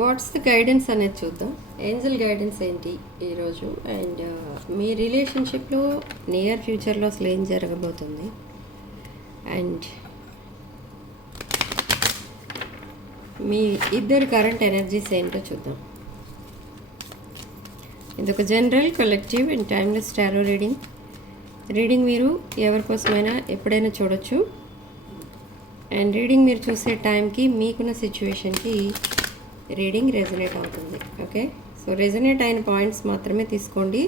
Watts the guidance అనేది చూద్దాం. Angel guidance ఏంటి ఈరోజు? అండ్ uh, మీ రిలేషన్షిప్లో నియర్ ఫ్యూచర్లో అసలు ఏం జరగబోతుంది? అండ్ మీ ఇద్దరు కరెంట్ ఎనర్జీస్ ఏంటో చూద్దాం. ఇది ఒక general collective and timeless tarot reading reading మీరు ఎవరి కోసమైనా ఎప్పుడైనా చూడొచ్చు. అండ్ రీడింగ్ మీరు చూసే టైంకి మీకున్న సిచ్యువేషన్కి రీడింగ్ రెజనేట్ అవుతుంది. ఓకే? సో రెజనేట్ అయిన పాయింట్స్ మాత్రమే తీసుకోండి.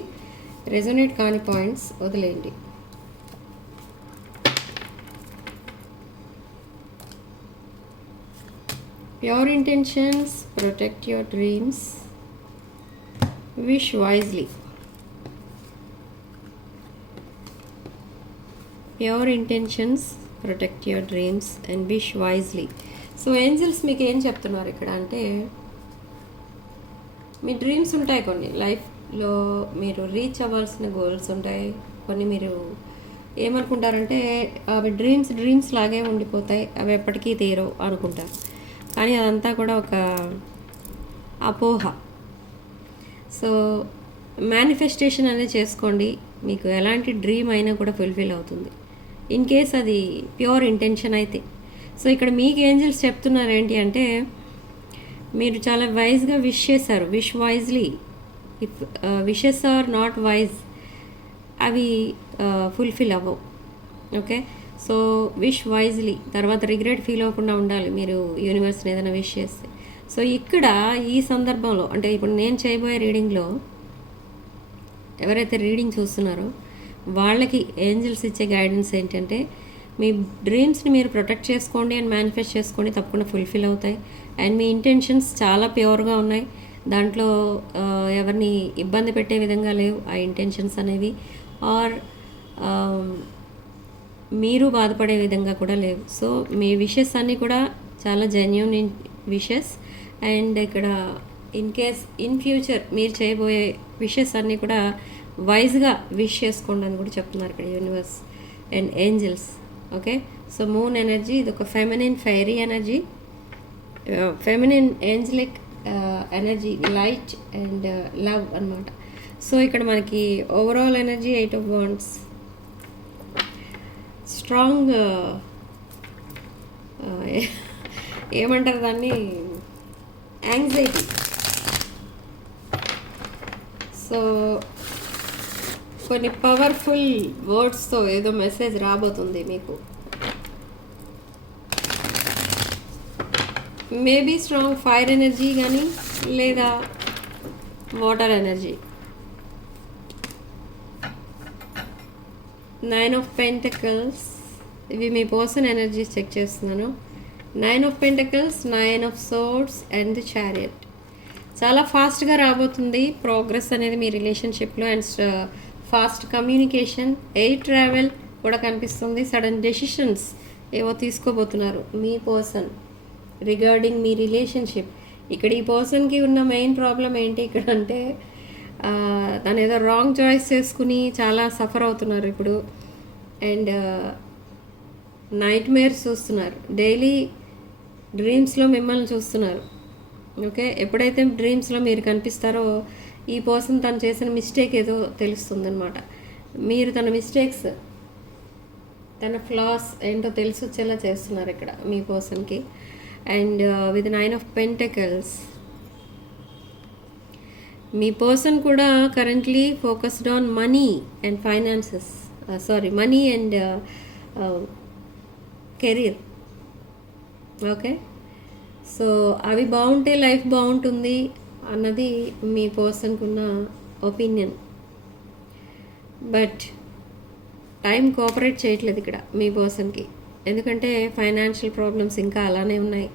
రెజనేట్ కాని పాయింట్స్ వదిలేయండి. Pure intentions protect your dreams wish wisely pure intentions protect your dreams and wish wisely so angels మీకు ఏం చెప్తున్నారు ఇక్కడ అంటే మీ డ్రీమ్స్ ఉంటాయి కొన్ని. లైఫ్లో మీరు రీచ్ అవ్వాల్సిన గోల్స్ ఉంటాయి. కొన్ని మీరు ఏమనుకుంటారంటే అవి డ్రీమ్స్ డ్రీమ్స్ లాగే ఉండిపోతాయి. అవి ఎప్పటికీ తీరవు అనుకుంటారు. కానీ అదంతా కూడా ఒక అపోహ. సో మేనిఫెస్టేషన్ అనేది చేసుకోండి. మీకు ఎలాంటి డ్రీమ్ అయినా కూడా ఫుల్ఫిల్ అవుతుంది. ఇన్ కేస్ అది ప్యూర్ ఇంటెన్షన్ అయితే. సో ఇక్కడ మీకు ఏంజల్స్ చెప్తున్నారు ఏంటి అంటే మీరు చాలా వైజ్గా విష్ చేశారు wish wisely if wishes are not wise అవి uh, ఫుల్ఫిల్ అవ్వవు. ఓకే సో విష్ వైజ్లీ తర్వాత రిగ్రెట్ ఫీల్ అవ్వకుండా ఉండాలి మీరు యూనివర్స్ని ఏదైనా విష్ చేస్తే. సో ఇక్కడ ఈ సందర్భంలో అంటే ఇప్పుడు నేను చేయబోయే రీడింగ్లో ఎవరైతే రీడింగ్ చూస్తున్నారో వాళ్ళకి ఏంజల్స్ ఇచ్చే గైడెన్స్ ఏంటంటే మీ డ్రీమ్స్ని మీరు ప్రొటెక్ట్ చేసుకోండి అండ్ మేనిఫెస్ట్ చేసుకోండి తప్పకుండా ఫుల్ఫిల్ అవుతాయి. అండ్ మీ ఇంటెన్షన్స్ చాలా ప్యూర్గా ఉన్నాయి. దాంట్లో ఎవరిని ఇబ్బంది పెట్టే విధంగా లేవు. ఆ ఇంటెన్షన్స్ అనేవి. ఆర్ మీరు బాధపడే విధంగా కూడా లేవు. సో మీ విషెస్ అన్నీ కూడా చాలా జెన్యున్ విషెస్ అండ్ ఇక్కడ ఇన్ కేస్ ఇన్ ఫ్యూచర్ మీరు చేయబోయే విషెస్ అన్నీ కూడా వైజ్గా విష్ చేసుకోండి అని కూడా చెప్తున్నారు ఇక్కడ universe and angels okay? So moon energy ఇది ఒక feminine fiery energy. Feminine angelic energy light and love అన్నమాట. సో ఇక్కడ మనకి overall energy eight of wands strong ఏమంటారు దాన్ని? యాంగ్జైటీ. సో కొన్ని పవర్ఫుల్ వర్డ్స్తో ఏదో మెసేజ్ రాబోతుంది మీకు. మేబీ స్ట్రాంగ్ ఫైర్ ఎనర్జీ కానీ లేదా water energy. Nine of pentacles ఇవి మీ పర్సన్ ఎనర్జీస్ చెక్ చేస్తున్నాను. Nine of pentacles nine of swords and the chariot. చాలా ఫాస్ట్గా రాబోతుంది. ప్రోగ్రెస్ అనేది మీ రిలేషన్షిప్లో and fast communication air travel కూడా కనిపిస్తుంది. సడన్ డెసిషన్స్ ఏవో తీసుకోబోతున్నారు. మీ పర్సన్ రిగార్డింగ్ మీ రిలేషన్షిప్. ఇక్కడ ఈ పర్సన్కి ఉన్న మెయిన్ ప్రాబ్లం ఏంటి ఇక్కడ అంటే తను ఏదో రాంగ్ చాయిస్ చేసుకుని చాలా సఫర్ అవుతున్నారు ఇప్పుడు. అండ్ నైట్ మేర్స్ చూస్తున్నారు. డైలీ డ్రీమ్స్లో మిమ్మల్ని చూస్తున్నారు. ఓకే? ఎప్పుడైతే డ్రీమ్స్లో మీరు కనిపిస్తారో ఈ పర్సన్ తను చేసిన మిస్టేక్ ఏదో తెలుస్తుందనమాట మీరు తన మిస్టేక్స్ తన ఫ్లాస్ ఏంటో తెలిసి వచ్చేలా చేస్తున్నారు ఇక్కడ మీ పర్సన్కి. And with nine of pentacles me person కూడా currently focused on money and finances uh, sorry money and uh, uh, career. Okay? So అవి బాగుంటే లైఫ్ బాగుంటుంది అన్నది మీ పర్సన్కి ఉన్న ఒపీనియన్. బట్ టైం కోఆపరేట్ చేయట్లేదు ఇక్కడ మీ పర్సన్కి. ఎందుకంటే ఫైనాన్షియల్ ప్రాబ్లమ్స్ ఇంకా అలానే ఉన్నాయి.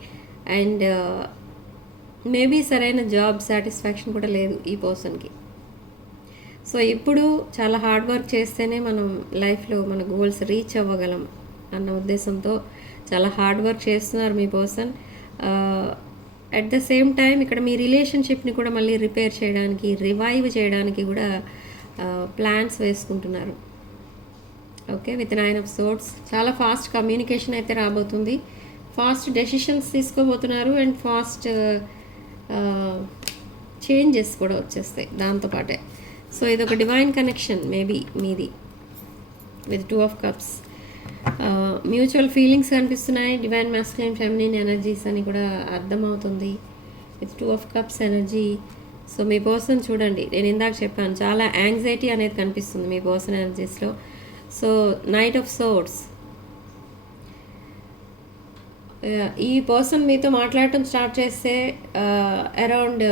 అండ్ uh, మేబీ సరైన జాబ్ సాటిస్ఫాక్షన్ కూడా లేదు ఈ పర్సన్కి. సో ఇప్పుడు చాలా హార్డ్ వర్క్ చేస్తేనే మనం లైఫ్లో మన గోల్స్ రీచ్ అవ్వగలం అన్న ఉద్దేశంతో చాలా హార్డ్ వర్క్ చేస్తున్నారు మీ person. Uh, at the same time ఇక్కడ మీ రిలేషన్షిప్ని కూడా మళ్ళీ రిపేర్ చేయడానికి రివైవ్ చేయడానికి కూడా uh, ప్లాన్స్ వేసుకుంటున్నారు. Okay with nine of swords చాలా ఫాస్ట్ కమ్యూనికేషన్ అయితే రాబోతుంది. ఫాస్ట్ డెసిషన్స్ తీసుకోబోతున్నారు అండ్ ఫాస్ట్ చేంజెస్ కూడా వచ్చేస్తాయి దాంతోపాటే సో ఇది ఒక డివైన్ కనెక్షన్ మేబీ మీది. With two of cups mutual feelings కనిపిస్తున్నాయి డివైన్ మాస్కులైన్ ఫెమినిన్ ఎనర్జీస్ అని కూడా అర్థమవుతుంది. With two of cups energy so me person చూడండి. నేను ఇందాక చెప్పాను చాలా యాంగ్జైటీ అనేది కనిపిస్తుంది మీ పర్సన్ ఎనర్జీస్లో సో నైట్ ఆఫ్ సోర్స్ ఈ పర్సన్ మీతో మాట్లాడటం స్టార్ట్ చేస్తే around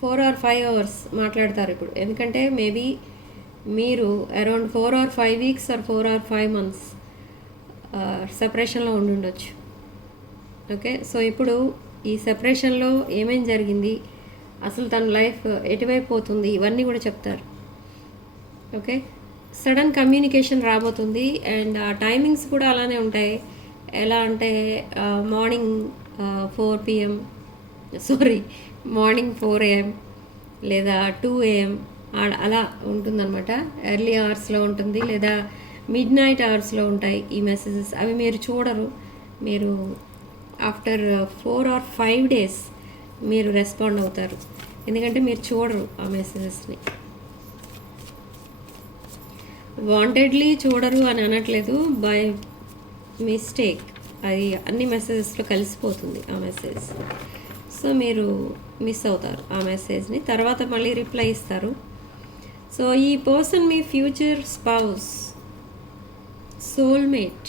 four or five hours మాట్లాడతారు ఇప్పుడు. ఎందుకంటే మేబీ మీరు around four or five weeks or four or five months సెపరేషన్లో ఉండి ఉండొచ్చు ఓకే సో ఇప్పుడు ఈ సెపరేషన్లో ఏమేం జరిగింది? అసలు తన లైఫ్ ఎటువైపు పోతుంది? ఇవన్నీ కూడా చెప్తారు. ఓకే సడన్ కమ్యూనికేషన్ రాబోతుంది అండ్ ఆ టైమింగ్స్ కూడా అలానే ఉంటాయి. ఎలా అంటే morning four PM sorry morning four AM లేదా టూ ఏఎం అలా ఉంటుందన్నమాట. ఎర్లీ అవర్స్లో ఉంటుంది లేదా మిడ్ నైట్ అవర్స్లో ఉంటాయి ఈ మెసేజెస్ అవి మీరు చూడరు. మీరు after four or five days మీరు రెస్పాండ్ అవుతారు. ఎందుకంటే మీరు చూడరు ఆ మెసేజెస్ని వాంటెడ్లీ చూడరు అని అనట్లేదు. బై మిస్టేక్ అది అన్ని మెసేజెస్లో కలిసిపోతుంది ఆ మెసేజ్ సో మీరు మిస్ అవుతారు ఆ మెసేజ్ని తర్వాత మళ్ళీ రిప్లై ఇస్తారు. సో ఈ person me future spouse soulmate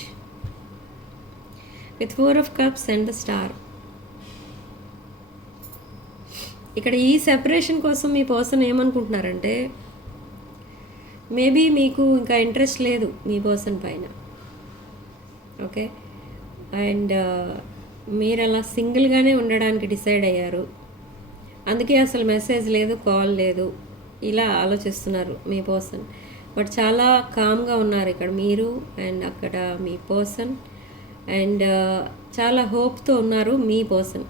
with four of cups and the star ఇక్కడ ఈ సెపరేషన్ కోసం మీ పర్సన్ ఏమనుకుంటున్నారంటే మేబీ మీకు ఇంకా ఇంట్రెస్ట్ లేదు మీ పర్సన్ పైన. ఓకే అండ్ మీరు అలా సింగిల్గానే ఉండడానికి డిసైడ్ అయ్యారు. అందుకే అసలు మెసేజ్ లేదు కాల్ లేదు. ఇలా ఆలోచిస్తున్నారు మీ పర్సన్. బట్ చాలా కామ్గా ఉన్నారు ఇక్కడ మీరు అండ్ అక్కడ మీ పర్సన్. అండ్ చాలా హోప్తో ఉన్నారు మీ పర్సన్.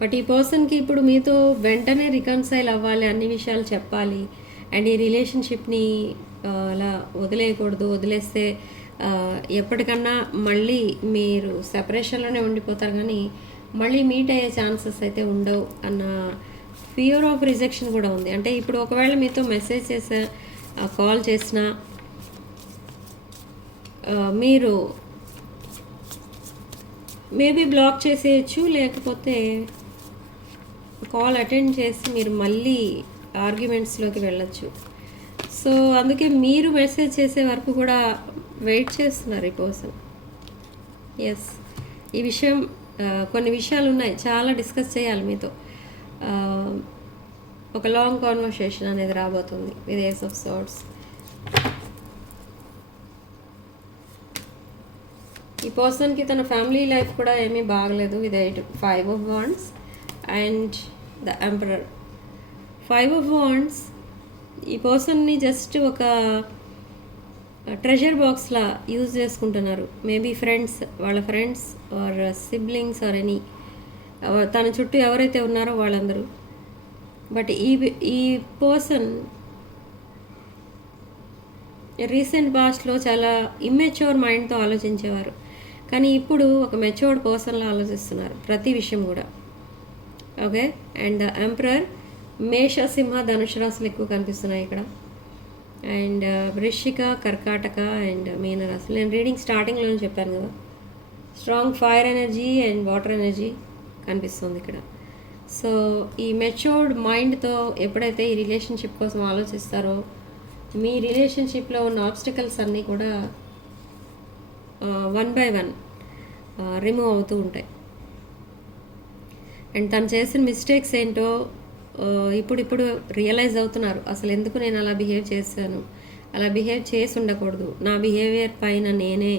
బట్ ఈ పర్సన్కి ఇప్పుడు మీతో వెంటనే రికన్సైల్ అవ్వాలి అన్ని విషయాలు చెప్పాలి. అండ్ ఈ రిలేషన్షిప్ని అలా వదిలేయకూడదు వదిలేస్తే ఎప్పటికన్నా మళ్ళీ మీరు సెపరేషన్లోనే ఉండిపోతారు. కానీ మళ్ళీ మీట్ అయ్యే ఛాన్సెస్ అయితే ఉండవు అన్న ఫియర్ ఆఫ్ రిజెక్షన్ కూడా ఉంది. అంటే ఇప్పుడు ఒకవేళ మీతో మెసేజ్ చేసా కాల్ చేసినా మీరు మేబీ బ్లాక్ చేసేయచ్చు లేకపోతే కాల్ అటెండ్ చేసి మీరు మళ్ళీ ఆర్గ్యుమెంట్స్లోకి వెళ్ళచ్చు. సో అందుకే మీరు మెసేజ్ చేసే వరకు కూడా వెయిట్ చేస్తున్నారు ఈ ఎస్ ఈ విషయం కొన్ని విషయాలు ఉన్నాయి. చాలా డిస్కస్ చేయాలి మీతో. ఒక లాంగ్ కాన్వర్సేషన్ అనేది రాబోతుంది విత్ ఏస్ ఆఫ్ సోర్ట్స్ ఈ పర్సన్కి తన ఫ్యామిలీ లైఫ్ కూడా ఏమీ బాగలేదు with eight five of wands and the emperor five of wands ఈ పర్సన్ని జస్ట్ ఒక ట్రెజర్ బాక్స్లా యూజ్ చేసుకుంటున్నారు. మేబీ ఫ్రెండ్స్ వాళ్ళ friends or siblings or any తన చుట్టూ ఎవరైతే ఉన్నారో వాళ్ళందరూ. బట్ ఈ ఈ పర్సన్ రీసెంట్ పాస్ట్లో చాలా ఇమ్మెచ్యూర్ మైండ్తో ఆలోచించేవారు. కానీ ఇప్పుడు ఒక మెచ్యూర్డ్ పర్సన్లో ఆలోచిస్తున్నారు ప్రతి విషయం కూడా. ఓకే? అండ్ ద ఎంపరర్ మేష సింహ ధనుషు రాశులు ఎక్కువ కనిపిస్తున్నాయి ఇక్కడ. అండ్ uh, వృషిక కర్కాటక అండ్ మీన రాశులు. నేను రీడింగ్ స్టార్టింగ్లోనే చెప్పాను కదా. Strong fire energy and water energy కనిపిస్తుంది ఇక్కడ. సో ఈ మెచ్యూర్డ్ మైండ్తో ఎప్పుడైతే ఈ రిలేషన్షిప్ కోసం ఆలోచిస్తారో మీ రిలేషన్షిప్లో ఉన్న ఆబ్స్టికల్స్ అన్నీ కూడా వన్ బై వన్ రిమూవ్ అవుతూ ఉంటాయి. అండ్ తను చేసిన మిస్టేక్స్ ఏంటో ఇప్పుడిప్పుడు రియలైజ్ అవుతున్నారు. అసలు ఎందుకు నేను అలా బిహేవ్ చేశాను? అలా బిహేవ్ చేసి ఉండకూడదు. నా బిహేవియర్ పైన నేనే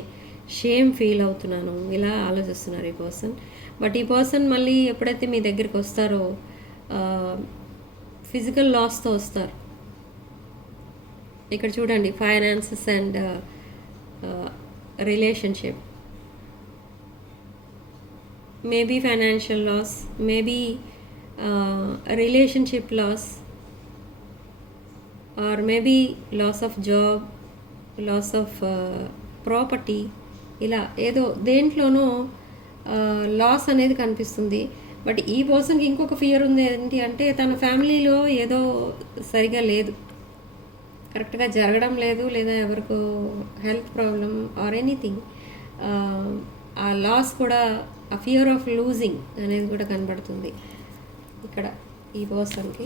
షేమ్ ఫీల్ అవుతున్నాను. ఇలా ఆలోచిస్తున్నారు ఈ పర్సన్ బట్ ఈ పర్సన్ మళ్ళీ ఎప్పుడైతే మీ దగ్గరికి వస్తారో ఫిజికల్ లాస్తో వస్తారు. ఇక్కడ చూడండి finances and relationship. Maybe financial loss maybe relationship loss or maybe loss of job loss of property ఇలా ఏదో దేంట్లోనో లాస్ అనేది కనిపిస్తుంది. బట్ ఈ పర్సన్కి ఇంకొక ఫియర్ ఉంది ఏంటి అంటే తన ఫ్యామిలీలో ఏదో సరిగా లేదు. కరెక్ట్గా జరగడం లేదు లేదా ఎవరికో హెల్త్ ప్రాబ్లం ఆర్ ఎనీథింగ్ ఆ లాస్ కూడా ఆ ఫియర్ ఆఫ్ లూజింగ్ అనేది కూడా కనబడుతుంది. ఇక్కడ ఈ పర్సన్కి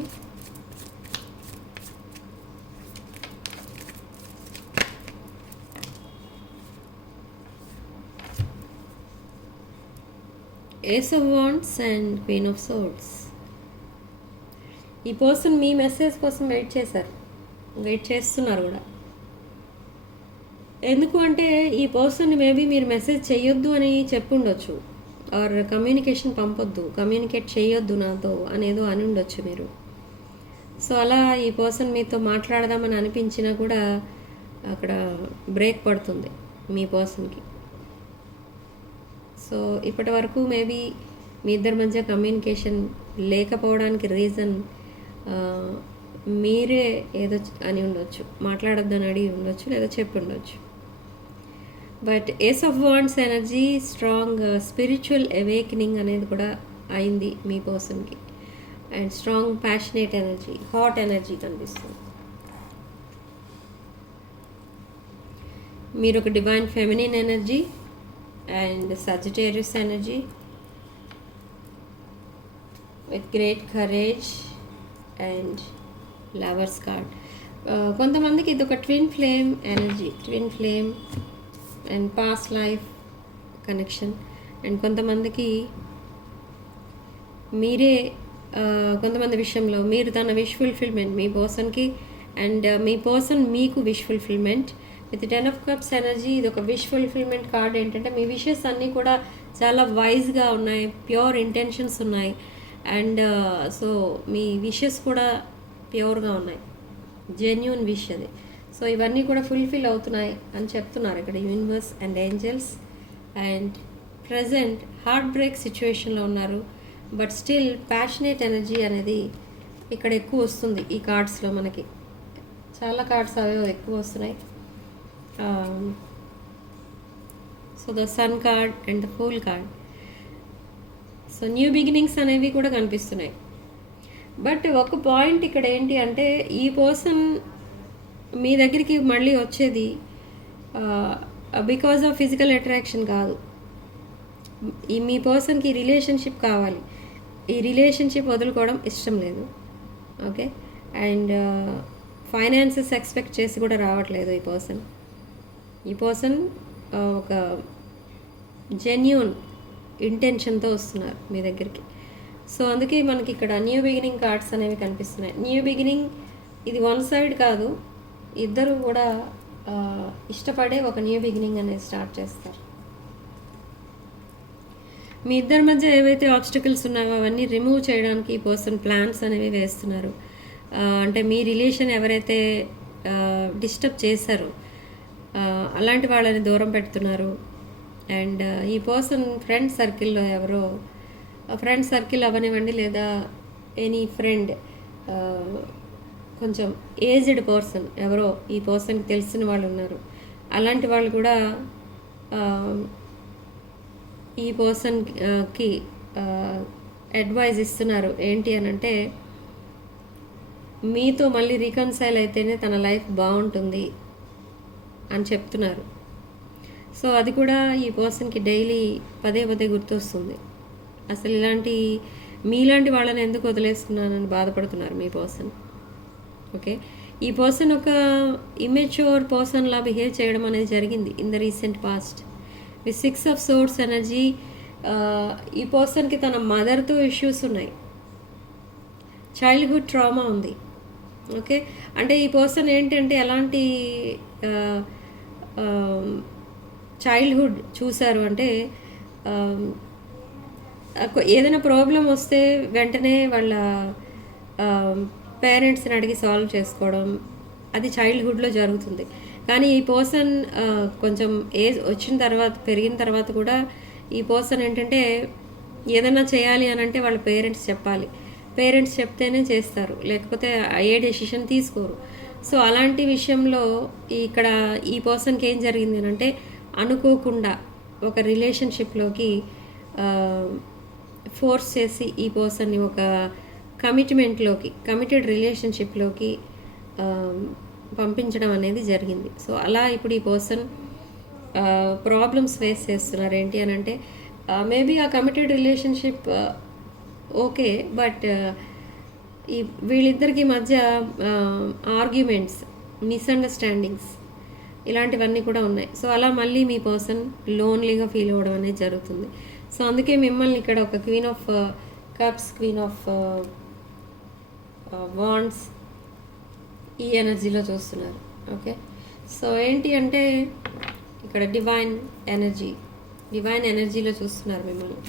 ace of wands and queen of swords ఈ పర్సన్ మీ మెసేజ్ కోసం వెయిట్ చేశారు. వెయిట్ చేస్తున్నారు కూడా. ఎందుకు అంటే ఈ పర్సన్ మేబీ మీరు మెసేజ్ చేయొద్దు అని చెప్పుండొచ్చు. ఆర్ కమ్యూనికేషన్ పంపొద్దు. కమ్యూనికేట్ చేయొద్దు నాతో అనేదో అని ఉండొచ్చు మీరు. సో అలా ఈ పర్సన్ మీతో మాట్లాడదామని అనిపించినా కూడా అక్కడ బ్రేక్ పడుతుంది మీ పర్సన్కి సో ఇప్పటి వరకు మేబీ మీ ఇద్దరి మధ్య కమ్యూనికేషన్ లేకపోవడానికి రీజన్ మీరే ఏదో అని ఉండొచ్చు మాట్లాడొద్దని అడిగి ఉండొచ్చు లేదా చెప్పి ఉండొచ్చు. But ace of wands energy strong spiritual awakening అనేది కూడా అయింది మీ పర్సన్కి. And strong passionate energy hot energy కనిపిస్తుంది. మీరు ఒక divine feminine energy and Sagittarius energy with great courage and lovers card కొంతమందికి ఇది ఒక twin flame energy twin flame and past life connection and కొంతమందికి మీరే uh, కొంతమంది విషయంలో మీరు తన విష్ ఫుల్ఫిల్మెంట్ మీ పర్సన్కి అండ్ uh, మీ పర్సన్ మీకు wish fulfilment with ten of cups energy ఇది ఒక విష్ ఫుల్ఫిల్మెంట్ కార్డ్ ఏంటంటే మీ విషెస్ అన్నీ కూడా చాలా వైజ్గా ఉన్నాయి ప్యూర్ ఇంటెన్షన్స్ ఉన్నాయి. అండ్ సో uh, మీ విషెస్ కూడా ప్యూర్గా ఉన్నాయి. జెన్యున్ విష్ అది. సో ఇవన్నీ కూడా ఫుల్ఫిల్ అవుతున్నాయి అని చెప్తున్నారు ఇక్కడ universe and angels and present heart break సిచ్యువేషన్లో ఉన్నారు. బట్ స్టిల్ ప్యాషనేట్ ఎనర్జీ అనేది ఇక్కడ ఎక్కువ వస్తుంది ఈ కార్డ్స్లో మనకి. చాలా కార్డ్స్ అవే ఎక్కువ వస్తున్నాయి. So the sun card and the fool card so new beginnings అనేవి కూడా కనిపిస్తున్నాయి. బట్ ఒక పాయింట్ ఇక్కడ ఏంటి అంటే ఈ పర్సన్ మీ దగ్గరికి మళ్ళీ వచ్చేది బికాజ్ ఆఫ్ ఫిజికల్ అట్రాక్షన్ కాదు. ఈ మీ పర్సన్కి రిలేషన్షిప్ కావాలి. ఈ రిలేషన్షిప్ వదులుకోవడం ఇష్టం లేదు. ఓకే అండ్ ఫైనాన్సెస్ ఎక్స్పెక్ట్ చేసి కూడా రావట్లేదు ఈ పర్సన్ ఈ పర్సన్ ఒక జెన్యున్ ఇంటెన్షన్తో వస్తున్నారు మీ దగ్గరికి. సో అందుకే మనకి ఇక్కడ న్యూ బిగినింగ్ కార్డ్స్ అనేవి కనిపిస్తున్నాయి. న్యూ బిగినింగ్ ఇది వన్ సైడ్ కాదు ఇద్దరు కూడా ఇష్టపడే ఒక న్యూ బిగినింగ్ అనేది స్టార్ట్ చేస్తారు. మీ ఇద్దరి మధ్య ఏవైతే ఆబ్స్టికల్స్ ఉన్నావో అవన్నీ రిమూవ్ చేయడానికి ఈ పర్సన్ ప్లాన్స్ అనేవి వేస్తున్నారు. అంటే మీ రిలేషన్ ఎవరైతే డిస్టర్బ్ చేశారో అలాంటి వాళ్ళని దూరం పెడుతున్నారు. అండ్ ఈ పర్సన్ ఫ్రెండ్ సర్కిల్లో ఎవరో ఫ్రెండ్ సర్కిల్ అవనివ్వండి లేదా ఎనీ ఫ్రెండ్ కొంచెం ఏజ్డ్ పర్సన్ ఎవరో ఈ పర్సన్కి తెలిసిన వాళ్ళు ఉన్నారు. అలాంటి వాళ్ళు కూడా ఈ పర్సన్కి అడ్వైజ్ ఇస్తున్నారు. ఏంటి అని అంటే మీతో మళ్ళీ రీకన్సైల్ అయితేనే తన లైఫ్ బాగుంటుంది. అని చెప్తున్నారు. సో అది కూడా ఈ పర్సన్కి డైలీ పదే పదే గుర్తొస్తుంది. అసలు ఇలాంటి మీలాంటి వాళ్ళని ఎందుకు వదిలేస్తున్నానని బాధపడుతున్నారు మీ పర్సన్? ఓకే. ఈ పర్సన్ ఒక ఇమెచ్యూర్ పర్సన్లా బిహేవ్ చేయడం అనేది జరిగింది in the recent past. With six of swords energy ఈ పర్సన్కి తన మదర్తో ఇష్యూస్ ఉన్నాయి. చైల్డ్హుడ్ ట్రామా ఉంది. ఓకే. అంటే ఈ పర్సన్ ఏంటంటే ఎలాంటి Um, చైల్డ్హుడ్ చూశారు అంటే um, ఏదైనా ప్రాబ్లం వస్తే వెంటనే వాళ్ళ um, పేరెంట్స్ని అడిగి సాల్వ్ చేసుకోవడం అది చైల్డ్హుడ్లో జరుగుతుంది. కానీ ఈ పర్సన్ uh, కొంచెం ఏజ్ వచ్చిన తర్వాత పెరిగిన తర్వాత కూడా ఈ పర్సన్ ఏంటంటే ఏదైనా చేయాలి అని అంటే వాళ్ళ పేరెంట్స్ చెప్పాలి. పేరెంట్స్ చెప్తేనే చేస్తారు. లేకపోతే ఏ డెసిషన్ తీసుకోరు. సో అలాంటి విషయంలో ఇక్కడ ఈ పర్సన్కి ఏం జరిగింది అని అంటే అనుకోకుండా ఒక రిలేషన్షిప్లోకి ఫోర్స్ చేసి ఈ పర్సన్ని ఒక కమిట్మెంట్లోకి కమిటెడ్ రిలేషన్షిప్లోకి పంపించడం అనేది జరిగింది. సో అలా ఇప్పుడు ఈ పర్సన్ ప్రాబ్లమ్స్ ఫేస్ చేస్తున్నారు ఏంటి అని అంటే మేబీ ఆ కమిటెడ్ రిలేషన్షిప్ ఓకే బట్ ఈ వీళ్ళిద్దరికి మధ్య ఆర్గ్యుమెంట్స్ మిస్అండర్స్టాండింగ్స్ ఇలాంటివన్నీ కూడా ఉన్నాయి. సో అలా మళ్ళీ మీ పర్సన్ లోన్లీగా ఫీల్ అవ్వడం అనేది జరుగుతుంది. సో అందుకే మిమ్మల్ని ఇక్కడ ఒక queen of cups queen of wands ఈ ఎనర్జీలో చూస్తున్నారు. ఓకే సో ఏంటి అంటే ఇక్కడ డివైన్ ఎనర్జీ డివైన్ ఎనర్జీలో చూస్తున్నారు మిమ్మల్ని.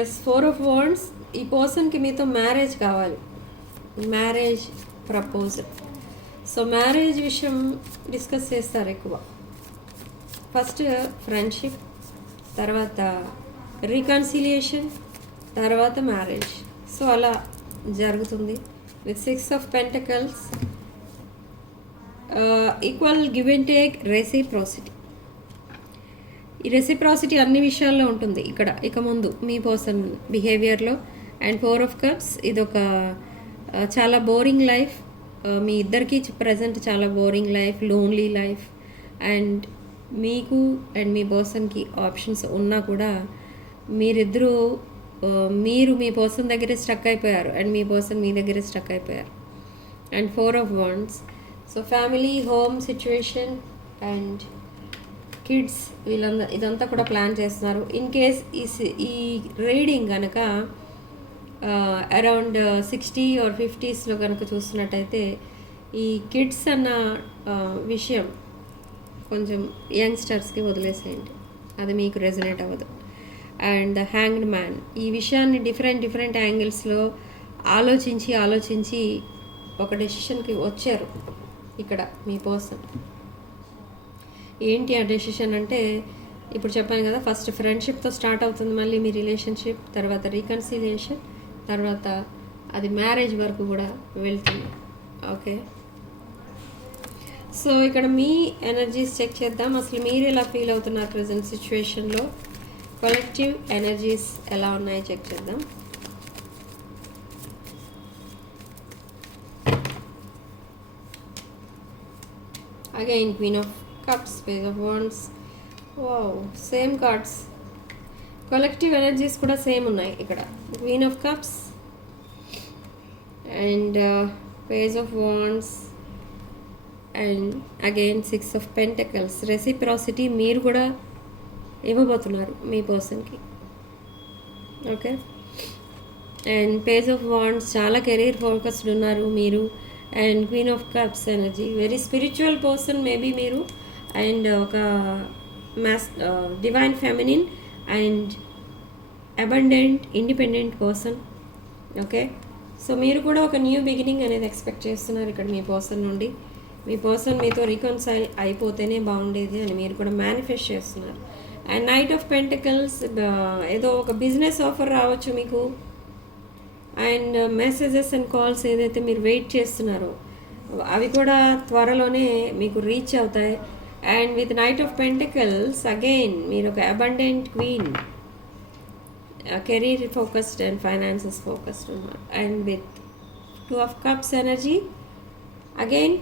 ఎస్ ఫోర్ ఆఫ్ వర్డ్స్ ఈ పర్సన్కి మీతో మ్యారేజ్ కావాలి. మ్యారేజ్ ప్రపోజల్ సో మ్యారేజ్ విషయం డిస్కస్ చేస్తారు ఎక్కువ. ఫస్ట్ ఫ్రెండ్షిప్ తర్వాత రీకన్సిలియేషన్ తర్వాత మ్యారేజ్ సో అలా జరుగుతుంది. With six of pentacles equal give and take reciprocity ఈ రెసిప్రాసిటీ అన్ని విషయాల్లో ఉంటుంది. ఇక్కడ ఇక ముందు మీ పర్సన్ బిహేవియర్లో అండ్ ఫోర్ ఆఫ్ కప్స్ ఇది ఒక చాలా బోరింగ్ లైఫ్ మీ ఇద్దరికి ప్రజెంట్ చాలా boring life lonely life and మీకు అండ్ మీ పర్సన్కి ఆప్షన్స్ ఉన్నా కూడా మీరిద్దరూ మీరు మీ పర్సన్ దగ్గరే స్టక్ అయిపోయారు. అండ్ మీ పర్సన్ మీ దగ్గరే స్టక్ అయిపోయారు. And four of wands so family home situation and kids వీళ్ళందరూ ఇదంతా కూడా ప్లాన్ చేస్తున్నారు. ఇన్ కేస్ ఈ సి- ఈ రీడింగ్ కనుక అరౌండ్ సిక్స్టీ ఆర్ ఫిఫ్టీస్లో కనుక చూస్తున్నట్టయితే ఈ కిడ్స్ అన్న విషయం కొంచెం యంగ్స్టర్స్కి వదిలేసేయండి. అది మీకు రెజనేట్ అవ్వదు. అండ్ ద హ్యాంగ్డ్ మ్యాన్ ఈ విషయాన్ని డిఫరెంట్ డిఫరెంట్ యాంగిల్స్లో ఆలోచించి ఆలోచించి ఒక డెసిషన్కి వచ్చారు ఇక్కడ మీ పర్సన్ ఏంటి ఆ డెసిషన్ అంటే ఇప్పుడు చెప్పాను కదా ఫస్ట్ ఫ్రెండ్షిప్తో స్టార్ట్ అవుతుంది మళ్ళీ మీ రిలేషన్షిప్ తర్వాత రీకన్సిలియేషన్ తర్వాత అది మ్యారేజ్ వరకు కూడా వెళ్తుంది. ఓకే సో ఇక్కడ మీ ఎనర్జీస్ చెక్ చేద్దాం. అసలు మీరు ఎలా ఫీల్ అవుతున్నారు ప్రజెంట్ సిచ్యువేషన్లో కలెక్టివ్ ఎనర్జీస్ ఎలా ఉన్నాయో చెక్ చేద్దాం. Again queen of cups page of wands wow same cards collective energies కూడా సేమ్ ఉన్నాయి ఇక్కడ. Queen of cups and page of wands and again six of pentacles reciprocity మీరు కూడా ఇవ్వబోతున్నారు మీ పర్సన్కి okay and page of wands చాలా career focused ఉన్నారు మీరు. And queen of cups energy very spiritual person maybe మీరు. అండ్ ఒక మ్యాస్ divine feminine and abundant independent person okay? So మీరు కూడా ఒక న్యూ బిగినింగ్ అనేది ఎక్స్పెక్ట్ చేస్తున్నారు ఇక్కడ మీ పర్సన్ నుండి. మీ పర్సన్ మీతో రికన్సైల్ అయిపోతేనే బాగుండేది అని మీరు కూడా మేనిఫెస్ట్ చేస్తున్నారు. అండ్ నైట్ ఆఫ్ పెంటికల్స్ ఏదో ఒక బిజినెస్ ఆఫర్ రావచ్చు మీకు. అండ్ మెసేజెస్ అండ్ కాల్స్ ఏదైతే మీరు వెయిట్ చేస్తున్నారో అవి కూడా త్వరలోనే మీకు రీచ్ అవుతాయి. And with knight of pentacles again మీరు ఒక abundant queen career focused and finances focused ఉన్నారు and with two of cups energy again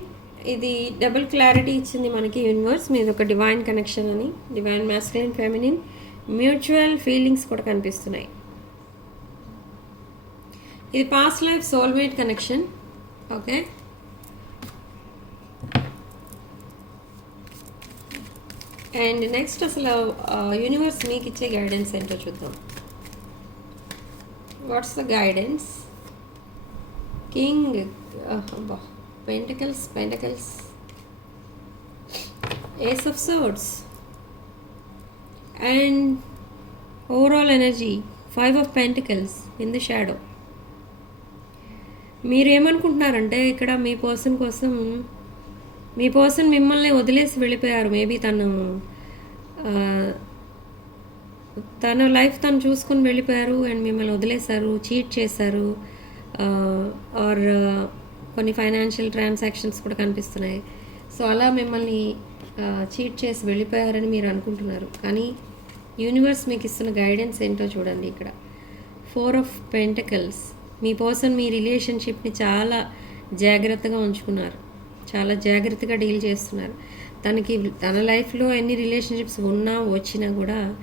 ఇది డబుల్ క్లారిటీ ఇచ్చింది మనకి యూనివర్స్ మీది ఒక డివైన్ కనెక్షన్ అని. Divine masculine feminine mutual feelings కూడా కనిపిస్తున్నాయి. ఇది past life soulmate connection okay and next అసలు యూనివర్స్ మీకు ఇచ్చే గైడెన్స్ ఏంటో చూద్దాం. What's the guidance king pentacles pentacles ace of swords and overall energy five of pentacles in the shadow మీరు ఏమనుకుంటున్నారంటే ఇక్కడ మీ పర్సన్ కోసం మీ పర్సన్ మిమ్మల్ని వదిలేసి వెళ్ళిపోయారు మేబీ తను. తన లైఫ్ తను చూసుకుని వెళ్ళిపోయారు అండ్ మిమ్మల్ని వదిలేశారు చీట్ చేశారు. ఆర్ కొన్ని ఫైనాన్షియల్ ట్రాన్సాక్షన్స్ కూడా కనిపిస్తున్నాయి. సో అలా మిమ్మల్ని చీట్ చేసి వెళ్ళిపోయారని మీరు అనుకుంటున్నారు. కానీ యూనివర్స్ మీకు ఇస్తున్న గైడెన్స్ ఏంటో చూడండి ఇక్కడ. Four of pentacles. Me person మీ రిలేషన్షిప్ని చాలా జాగ్రత్తగా ఉంచుకున్నారు. చాలా జాగ్రత్తగా డీల్ చేస్తున్నారు. తనకి తన లైఫ్లో ఎన్ని రిలేషన్షిప్స్ ఉన్నా వచ్చినా కూడా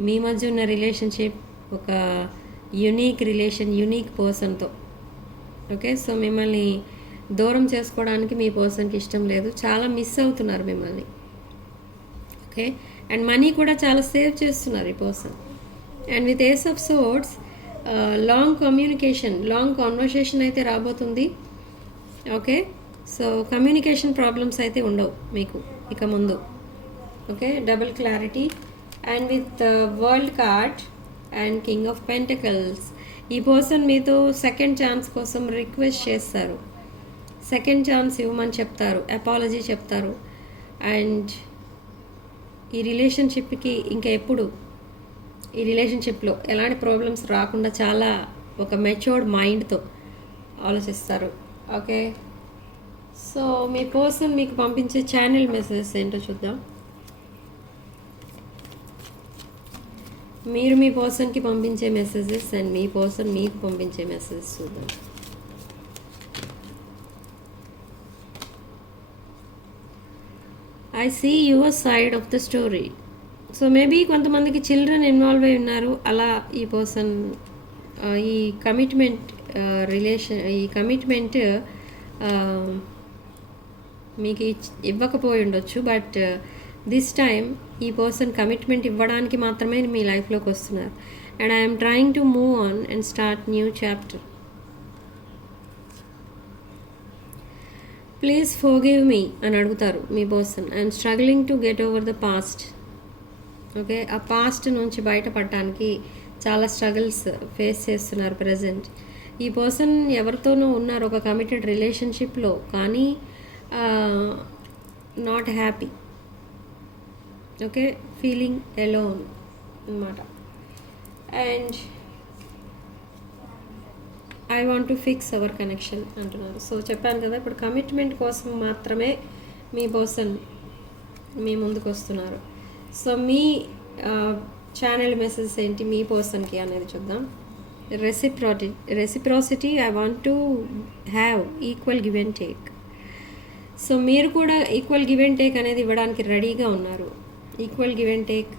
మీ మధ్య ఉన్న రిలేషన్షిప్ ఒక యునీక్ రిలేషన్ యునీక్ పర్సన్తో. ఓకే? సో మిమ్మల్ని దూరం చేసుకోవడానికి మీ పర్సన్కి ఇష్టం లేదు. చాలా మిస్ అవుతున్నారు మిమ్మల్ని. ఓకే? అండ్ మనీ కూడా చాలా సేవ్ చేస్తున్నారు ఈ person. And with ace of swords long communication long conversation అయితే రాబోతుంది. ఓకే? సో కమ్యూనికేషన్ ప్రాబ్లమ్స్ అయితే ఉండవు మీకు ఇక ముందు. Okay double clarity and with world card and king of pentacles ఈ పర్సన్ మీతో సెకండ్ ఛాన్స్ కోసం రిక్వెస్ట్ చేస్తారు. సెకండ్ ఛాన్స్ ఇవ్వమని చెప్తారు అపాలజీ చెప్తారు. అండ్ ఈ రిలేషన్షిప్కి ఇంకా ఎప్పుడు ఈ రిలేషన్షిప్లో ఎలాంటి ప్రాబ్లమ్స్ రాకుండా చాలా ఒక మెచ్యూర్డ్ మైండ్తో ఆలోచిస్తారు. ఓకే సో మీ పర్సన్ మీకు పంపించే ఛానల్ మెసేజెస్ ఏంటో చూద్దాం. మీరు మీ పర్సన్కి పంపించే మెసేజెస్ అండ్ మీ పర్సన్ మీకు పంపించే మెసేజెస్ చూద్దాం. I see your side of the story so maybe కొంతమందికి చిల్డ్రన్ ఇన్వాల్వ్ అయి ఉన్నారు. అలా ఈ పర్సన్ ఈ కమిట్మెంట్ రిలేషన్ ఈ కమిట్మెంట్ మీకు ఇవ్వకపోయి ఉండొచ్చు బట్ uh, దిస్ టైం ఈ పర్సన్ కమిట్మెంట్ ఇవ్వడానికి మాత్రమే మీ లైఫ్లోకి వస్తున్నారు. And I'm trying to move on and start new chapter please forgive me అని అడుగుతారు మీ person I'm struggling to get over the past okay ఆ పాస్ట్ నుంచి బయటపడటానికి చాలా స్ట్రగుల్స్ ఫేస్ చేస్తున్నారు ప్రజెంట్ ఈ పర్సన్ ఎవరితోనో ఉన్నారు ఒక కమిటెడ్ రిలేషన్షిప్లో కానీ not happy okay feeling alone అనమాట. And I want to fix our connection అంటున్నారు. సో చెప్పాను కదా ఇప్పుడు కమిట్మెంట్ కోసం మాత్రమే మీ పర్సన్ మీ ముందుకు వస్తున్నారు. సో మీ uh, ఛానల్ మెసేజ్ ఏంటి మీ పర్సన్కి అనేది చూద్దాం. రెసిప్రాటి reciprocity I want to have equal give and take so మీరు కూడా ఈక్వల్ గివ్ అండ్ టేక్ అనేది ఇవ్వడానికి రెడీగా ఉన్నారు. Equal give and take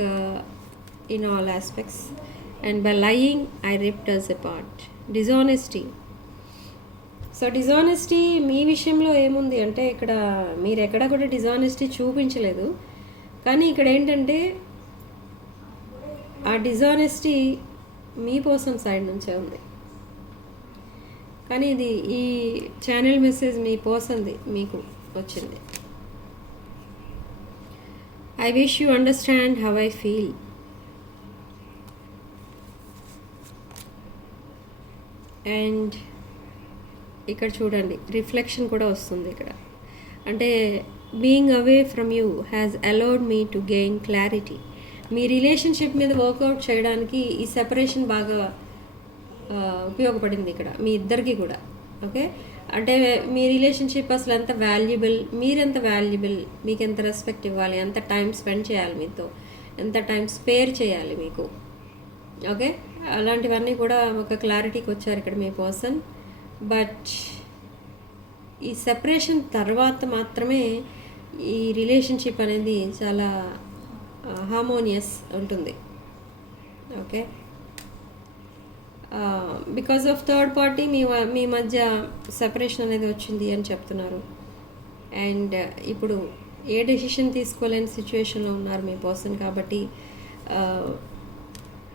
in all aspects and by lying I ripped us apart dishonesty so dishonesty మీ విషయంలో ఏముంది అంటే ఇక్కడ మీరు ఎక్కడ కూడా డిజానెస్టీ చూపించలేదు. కానీ ఇక్కడ ఏంటంటే ఆ డిజానెస్టీ మీ కోసం సైడ్ నుంచే ఉంది. కానీ ఇది ఈ ఛానల్ మెసేజ్ మీ పోసంది మీకు. వచ్చింది. I wish you understand how I feel and ఇక్కడ చూడండి రిఫ్లెక్షన్ కూడా వస్తుంది ఇక్కడ. అంటే being away from you has allowed me to gain clarity me relationship మీద వర్కౌట్ చేయడానికి ఈ సెపరేషన్ బాగా ఉపయోగపడింది ఇక్కడ మీ ఇద్దరికి కూడా. ఓకే అంటే మీ రిలేషన్షిప్ అసలు ఎంత వాల్యుబుల్ మీరెంత వాల్యుబుల్ మీకు ఎంత రెస్పెక్ట్ ఇవ్వాలి ఎంత టైం స్పెండ్ చేయాలి మీతో ఎంత టైం స్పేర్ చేయాలి మీకు? ఓకే అలాంటివన్నీ కూడా ఒక క్లారిటీకి వచ్చారు ఇక్కడ మీ పర్సన్ బట్ ఈ సెపరేషన్ తర్వాత మాత్రమే ఈ రిలేషన్షిప్ అనేది చాలా uh, హార్మోనియస్ ఉంటుంది. Okay because of third party మీ మీ మధ్య సెపరేషన్ అనేది వచ్చింది అని చెప్తున్నారు. అండ్ uh, ఇప్పుడు ఏ డెసిషన్ తీసుకోలేని సిచ్యువేషన్లో ఉన్నారు మీ పర్సన్ కాబట్టి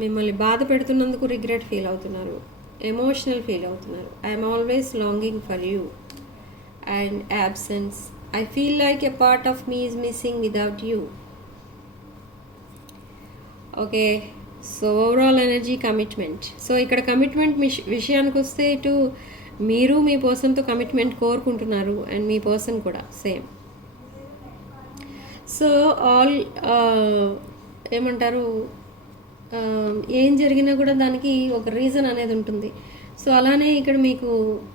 మిమ్మల్ని బాధ పెడుతున్నందుకు రిగ్రెట్ ఫీల్ అవుతున్నారు. ఎమోషనల్ ఫీల్ అవుతున్నారు. I'm always longing for you and absence I feel like a part of me is missing without you okay so overall energy commitment so ఇక్కడ కమిట్మెంట్ విషయానికి వస్తే ఇటు మీరు మీ పర్సన్తో కమిట్మెంట్ కోరుకుంటున్నారు అండ్ మీ పర్సన్ కూడా సేమ్ సో ఆల్ ఏమంటారు um, ఏం జరిగినా కూడా దానికి ఒక రీజన్ అనేది ఉంటుంది. సో అలానే ఇక్కడ మీకు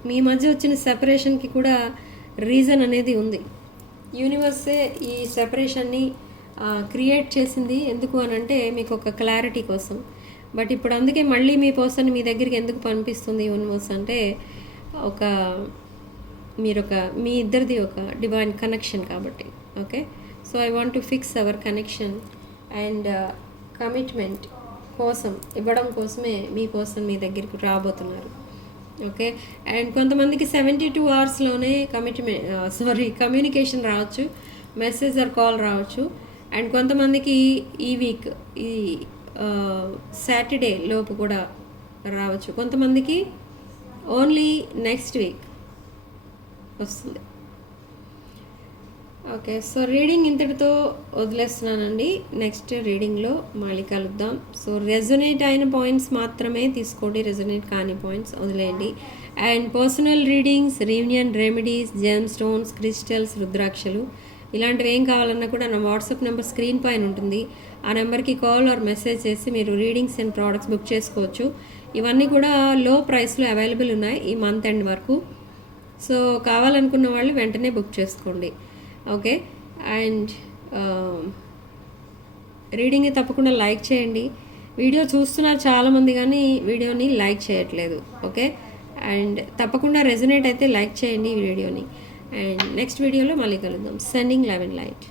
మీ మధ్య వచ్చిన సెపరేషన్కి కూడా రీజన్ అనేది ఉంది. యూనివర్సే ఈ సెపరేషన్ని క్రియేట్ చేసింది ఎందుకు అని అంటే మీకు ఒక క్లారిటీ కోసం. బట్ ఇప్పుడు అందుకే మళ్ళీ మీ పర్సన్ మీ దగ్గరికి ఎందుకు పంపిస్తుంది యూనివర్స్ అంటే ఒక మీరు ఒక మీ ఇద్దరిది ఒక డివైన్ కనెక్షన్ కాబట్టి. Okay so I want to fix our connection and commitment కోసం ఇవ్వడం కోసమే మీ పర్సన్ మీ దగ్గరికి రాబోతున్నారు. ఓకే అండ్ కొంతమందికి సెవెంటీ టూ అవర్స్లోనే కమిట్మెంట్ సారీ కమ్యూనికేషన్ రావచ్చు మెసేజ్ ఆర్ కాల్ రావచ్చు. అండ్ కొంతమందికి ఈ వీక్ ఈ సాటర్డే లోపు కూడా రావచ్చు. కొంతమందికి ఓన్లీ నెక్స్ట్ వీక్ వస్తుంది. ఓకే సో రీడింగ్ ఇంతటితో వదిలేస్తున్నానండి. నెక్స్ట్ రీడింగ్లో మళ్ళీ కలుద్దాం. సో రెజొనేట్ అయిన పాయింట్స్ మాత్రమే తీసుకోండి. రెజొనేట్ కాని పాయింట్స్ వదిలేయండి. And personal readings reunion remedies gem stones crystals రుద్రాక్షలు ఇలాంటివి ఏం కావాలన్నా కూడా నా వాట్సాప్ నెంబర్ స్క్రీన్ పైన ఉంటుంది. ఆ నెంబర్కి కాల్ ఆర్ మెసేజ్ చేసి మీరు రీడింగ్స్ అండ్ ప్రోడక్ట్స్ బుక్ చేసుకోవచ్చు. ఇవన్నీ కూడా లో ప్రైస్లో అవైలబుల్ ఉన్నాయి ఈ మంత్ ఎండ్ వరకు. సో కావాలనుకున్న వాళ్ళు వెంటనే బుక్ చేసుకోండి. ఓకే? అండ్ రీడింగ్ని తప్పకుండా లైక్ చేయండి. వీడియో చూస్తున్నారు చాలామంది కానీ వీడియోని లైక్ చేయట్లేదు. ఓకే? అండ్ తప్పకుండా రెజనేట్ అయితే లైక్ చేయండి ఈ వీడియోని. అండ్ నెక్స్ట్ వీడియోలో మళ్ళీ కలుద్దాం. Sending eleven light